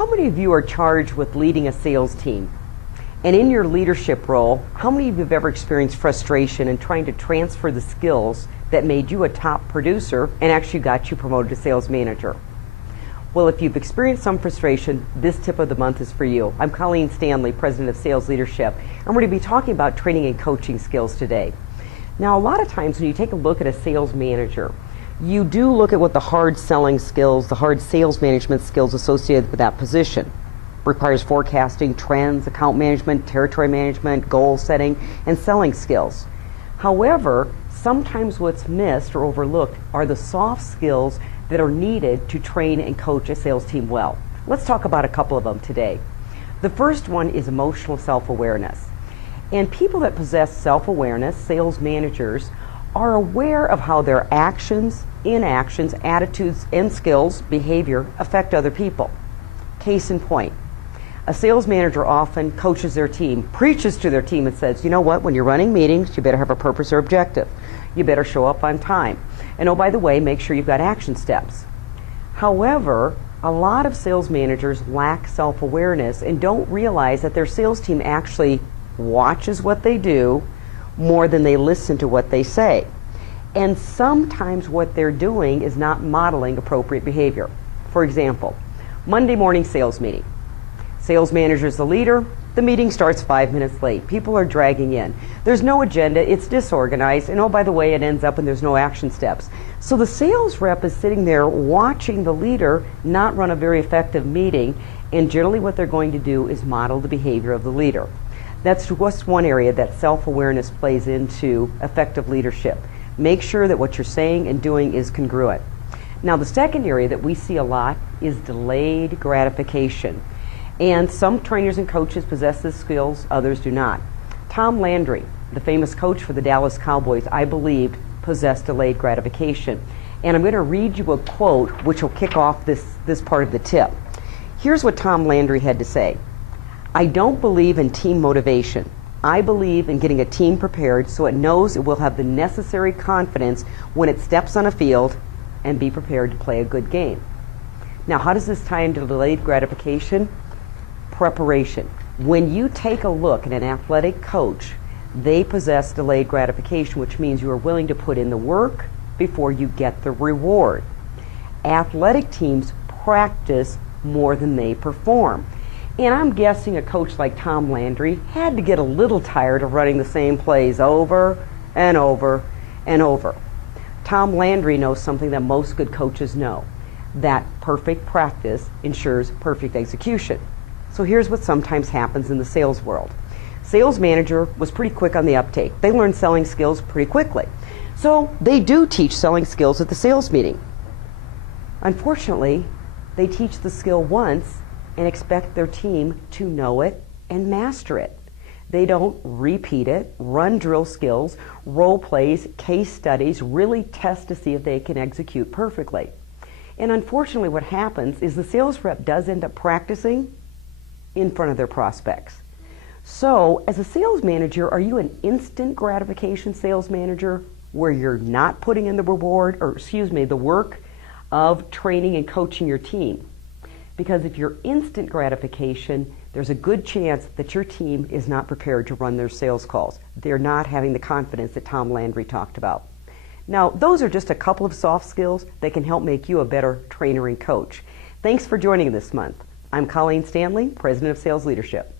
How many of you are charged with leading a sales team? And in your leadership role, how many of you have ever experienced frustration in trying to transfer the skills that made you a top producer and actually got you promoted to sales manager? Well, if you've experienced some frustration, this tip of the month is for you. I'm Colleen Stanley, President of Sales Leadership, and we're going to be talking about training and coaching skills today. Now, a lot of times when you take a look at a sales manager, you do look at what the hard selling skills, the hard sales management skills associated with that position. Requires forecasting, trends, account management, territory management, goal setting, and selling skills. However, sometimes what's missed or overlooked are the soft skills that are needed to train and coach a sales team well. Let's talk about a couple of them today. The first one is emotional self-awareness. And people that possess self-awareness, sales managers, are aware of how their actions, inactions, attitudes, and skills, behavior affect other people. Case in point, a sales manager often coaches their team, preaches to their team and says, you know what, when you're running meetings, you better have a purpose or objective. You better show up on time. And oh, by the way, make sure you've got action steps. However, a lot of sales managers lack self-awareness and don't realize that their sales team actually watches what they do more than they listen to what they say. And sometimes what they're doing is not modeling appropriate behavior. For example, Monday morning sales meeting. Sales manager is the leader. The meeting starts 5 minutes late. People are dragging in. There's no agenda. It's disorganized. And oh, by the way, it ends up and there's no action steps. So the sales rep is sitting there watching the leader not run a very effective meeting. And generally what they're going to do is model the behavior of the leader. That's just one area that self-awareness plays into effective leadership. Make sure that what you're saying and doing is congruent. Now, the second area that we see a lot is delayed gratification. And some trainers and coaches possess these skills, others do not. Tom Landry, the famous coach for the Dallas Cowboys, I believe possessed delayed gratification. And I'm going to read you a quote which will kick off this part of the tip. Here's what Tom Landry had to say. I don't believe in team motivation. I believe in getting a team prepared so it knows it will have the necessary confidence when it steps on a field and be prepared to play a good game. Now, how does this tie into delayed gratification? Preparation. When you take a look at an athletic coach, they possess delayed gratification, which means you are willing to put in the work before you get the reward. Athletic teams practice more than they perform. And I'm guessing a coach like Tom Landry had to get a little tired of running the same plays over and over and over. Tom Landry knows something that most good coaches know, that perfect practice ensures perfect execution. So here's what sometimes happens in the sales world. Sales manager was pretty quick on the uptake. They learned selling skills pretty quickly. So they do teach selling skills at the sales meeting. Unfortunately, they teach the skill once and expect their team to know it and master it. They don't repeat it, run drill skills, role plays, case studies, really test to see if they can execute perfectly. And unfortunately what happens is the sales rep does end up practicing in front of their prospects. So as a sales manager, are you an instant gratification sales manager where you're not putting in the the work of training and coaching your team? Because if you're instant gratification, there's a good chance that your team is not prepared to run their sales calls. They're not having the confidence that Tom Landry talked about. Now, those are just a couple of soft skills that can help make you a better trainer and coach. Thanks for joining this month. I'm Colleen Stanley, President of Sales Leadership.